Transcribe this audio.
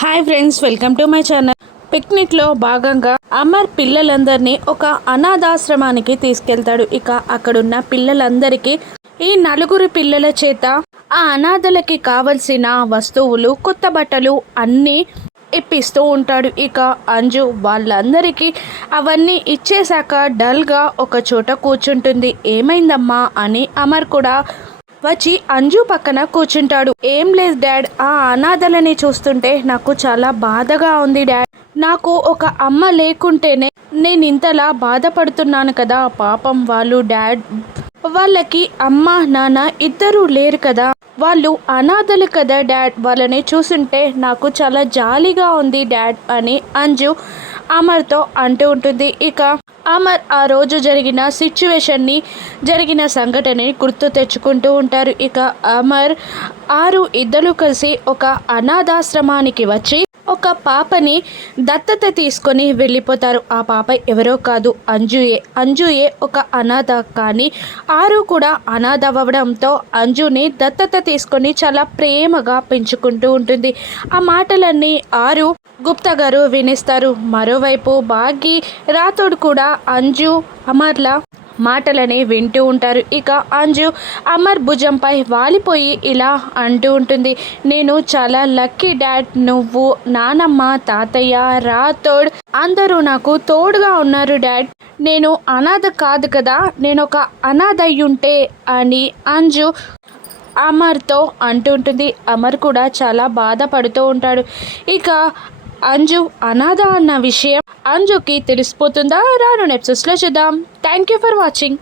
Hi friends, welcome to my channel. పిక్నిక్లో భాగంగా అమర్ పిల్లలందరినీ ఒక అనాథాశ్రమానికి తీసుకెళ్తాడు. ఇక అక్కడున్న పిల్లలందరికీ ఈ నలుగురు పిల్లల చేత ఆ అనాథలకి కావలసిన వస్తువులు, కొత్త బట్టలు అన్నీ ఇప్పిస్తూ ఉంటాడు. ఇక అంజు వాళ్ళందరికీ అవన్నీ ఇచ్చేశాక డల్గా ఒక చోట కూర్చుంటుంది. ఏమైందమ్మా అని అమర్ కూడా వచ్చి అంజు పక్కన కూర్చుంటాడు. ఏం లేదు డాడ్, ఆ అనాథలని చూస్తుంటే నాకు చాలా బాధగా ఉంది డాడ్. నాకు ఒక అమ్మ లేకుంటేనే నేను ఇంతలా బాధపడుతున్నాను కదా. పాపం వాళ్ళు డాడ్, వాళ్ళకి అమ్మ నాన్న ఇద్దరూ లేరు కదా, వాళ్ళు అనాథలు కదా డాడ్. వాళ్ళని చూస్తుంటే నాకు చాలా జాలిగా ఉంది డాడ్ అని అంజు అమర్తో అంటూ ఉంటుంది. ఇక అమర్ ఆ రోజు జరిగిన సంఘటనని గుర్తు తెచ్చుకుంటూ ఉంటారు. ఇక అమర్ ఇద్దరు కలిసి ఒక అనాథాశ్రమానికి వచ్చి ఒక పాపని దత్తత తీసుకొని వెళ్ళిపోతారు. ఆ పాప ఎవరో కాదు, అంజుయే ఒక అనాథ. కానీ కూడా అనాథ అవ్వడంతో అంజుని దత్తత తీసుకొని చాలా ప్రేమగా పెంచుకుంటూ ఉంటుంది. ఆ మాటలన్నీ గుప్తా గారు వినిస్తారు. మరోవైపు భాగ్య రాథోడ్ కూడా అంజు అమర్ల మాటలని వింటూ ఉంటారు. ఇక అంజు అమర్ భుజంపై వాలిపోయి ఇలా అంటూ ఉంటుంది, నేను చాలా లక్కీ డాడ్. నువ్వు, నానమ్మ, తాతయ్య, రాథోడ్ అందరూ నాకు తోడుగా ఉన్నారు డాడ్. నేను అనాథ కాదు కదా, నేను ఒక అనాథ అయ్యుంటే అని అంజు అమర్తో అంటుంటుంది. అమర్ కూడా చాలా బాధపడుతూ ఉంటాడు. ఇక అంజు అనాథ అన్న విషయం అంజుకి తెలిసిపోతుందా? రాను ఎపిసోడ్స్లో చూద్దాం. Thank you for watching.